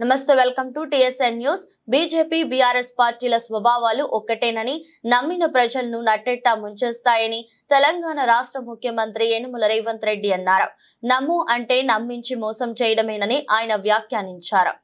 నమస్తే welcome to TSN news. BJP BRS పార్టీల స్వభావాలు ఒక్కటేనని నమ్మిన ప్రజలను నట్టెట్టా ముంచేస్తాయని తెలంగాణ రాష్ట్ర ముఖ్యమంత్రి యనుమల రేవంత్ రెడ్డి అన్నారు. నమ్ము అంటే నమ్మించి మోసం చేయడమేనని ఆయన వ్యాఖ్యానించారు.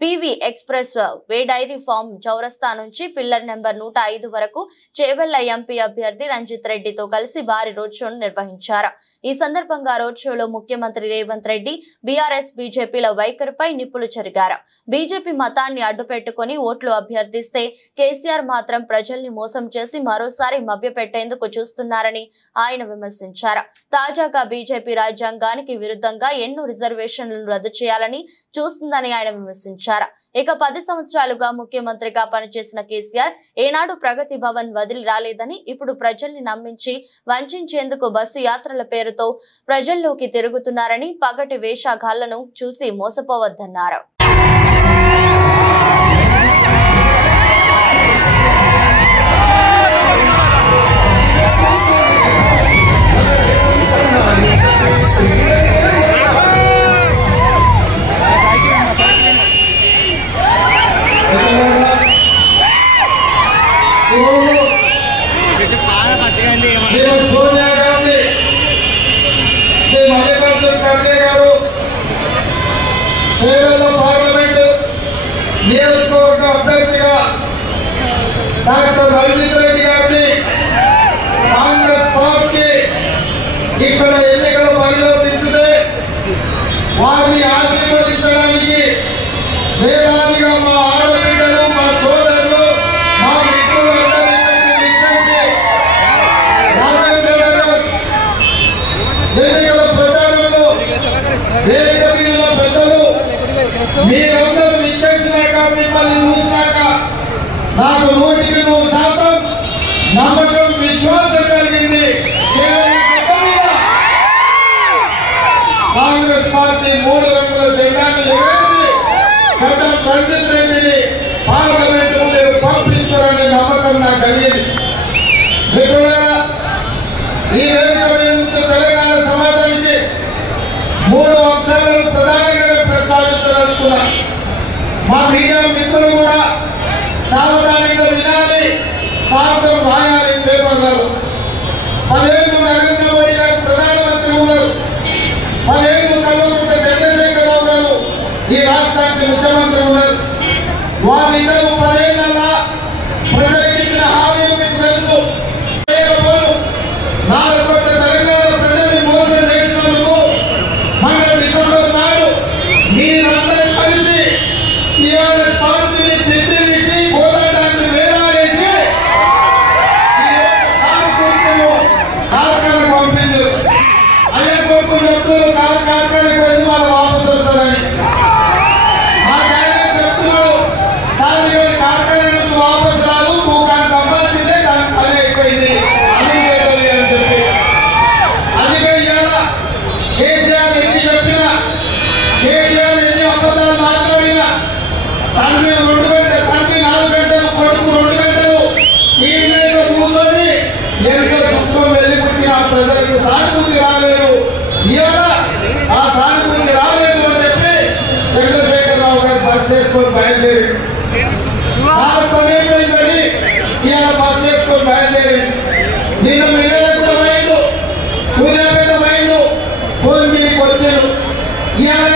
PV expressway dairy farm చౌరస్తా నుంచి పిల్లర్ నెంబర్ 105 వరకు చేవెళ్ల ఎంపీ అభ్యర్థి రంజిత్ రెడ్డితో కలిసి భారీ రోడ్ షోను నిర్వహించారు. ఈ సందర్భంగా రోడ్ షోలో ముఖ్యమంత్రి రేవంత్ రెడ్డి బీఆర్ఎస్ బీజేపీల వైఖరిపై నిప్పులు చెరిగారు. బీజేపీ మతాన్ని అడ్డుపెట్టుకుని ఓట్లు అభ్యర్థిస్తే కేసీఆర్ మాత్రం ప్రజల్ని మోసం చేసి మరోసారి మభ్యపెట్టేందుకు చూస్తున్నారని ఆయన విమర్శించారు. తాజాగా బీజేపీ రాజ్యాంగానికి విరుద్ధంగా ఎన్నో రిజర్వేషన్లను రద్దు చేయాలని చూస్తుందని ఆయన విమర్శించారు. ఇక 10 సంవత్సరాలుగా ముఖ్యమంత్రిగా పనిచేసిన కేసీఆర్ ఏనాడు ప్రగతి భవన్ వదిలి రాలేదని, ఇప్పుడు ప్రజల్ని నమ్మించి వంచేందుకు బస్సు యాత్రల పేరుతో ప్రజల్లోకి తిరుగుతున్నారని, పగటి వేషగాళ్లను చూసి మోసపోవద్దన్నారు. सोनिया गांधी श्री मल्लिकार्जुन खड़गे गारू చేవెళ్ల పార్లమెంట్ నియోజకవర్గ అభ్యర్థిగా డాక్టర్ రంజిత్ రెడ్డి గారిని కాంగ్రెస్ పార్టీ ఇక్కడ ఎన్నికల బరిలో దించితే వారిని ఆశీర్వదించడానికి వేలాదిగా మా ఆడపిల్లలు, మా సోదరులు, మా మిత్రులందరూ ఇచ్చేసి ఎన్నికల ప్రచారంలో వేదిక మీద పెద్దలు మీరందరూ ఇచ్చేసినాక, మిమ్మల్ని చూసినాక నాకు 100% నమ్మకం, విశ్వాసం కలిగింది. కాంగ్రెస్ పార్టీ 3 రంగుల జెండాను ఎగరేసి రంజిత్ రెడ్డిని పార్లమెంట్ ముందు పంపిస్తారనే నమ్మకం నాకు కలిగింది. మిత్రులారా, ఈ వేదిక మీద నుంచి తెలంగాణ సమాజానికి 3 అంశాలను ప్రధానంగా ప్రస్తావించదలుచుకున్నా. మా మీడియా మిత్రులు కూడా సావధానంగా వినాలి, సార్థం రాయాలి పేపర్లలో. 10 ఏళ్ళు నరేంద్ర మోడీ గారు ప్రధానమంత్రి ఉన్నారు, 10 ఏళ్ళు కల్వకుంట్ల చంద్రశేఖరరావు గారు ఈ రాష్ట్రానికి ముఖ్యమంత్రి ఉన్నారు. వారిద్దరూ 10 ఏళ్ళ ప్రజలకు ఇచ్చిన హామీ మీకు తెలుసు. 4 కోట్ల తెలంగాణ ప్రజల్ని మోసం చేసినందుకు మన డిసెంబర్ నాడు మీరందరూ కలిసి టీఆర్ఎస్ పార్టీని తిట్టిసి కోదండాన్ని వేలాడేసి కార్ఖానకు పంపించారు. అయ్యే కొడుకు చెప్తున్నారు కార్ఖానకు వెళ్ళి వాళ్ళు వాపసు వస్తారని. మాకైనా చెప్తున్నాడు, సార్ కార్ఖాన నుంచి వాపసు రాదు, నువ్వు కానీ సంపాదించింటే దానికి పని అయిపోయింది అని చెప్పి. అందుకే ఇవాళ కేసీఆర్ ఎన్ని చెప్పినా, కేసీఆర్ ఎన్ని అబద్ధాలు మాట్లాడినా, తండ్రి 2 గంటలు, తండ్రి 4 గంటలు, కొడుకు 2 గంటలు ఈ మీద కూర్చొని ఎంత దుఃఖం వెళ్ళిపుచ్చిన ప్రజలకు సానుభూతి రాలేదు. ఇవాళ ఆ సానుభూతి రాలేదు అని చెప్పి చంద్రశేఖరరావు గారు బస్ వేసుకొని బయలుదేరి పని అయిపోయిందని ఇవాళ బస్ వేసుకొని బయలుదేరి నిన్న మిర్యాల కూడా పోయిండు, సూర్యాపేట పోయిండు, భువనగిరికి వచ్చాడు. ఇవాళ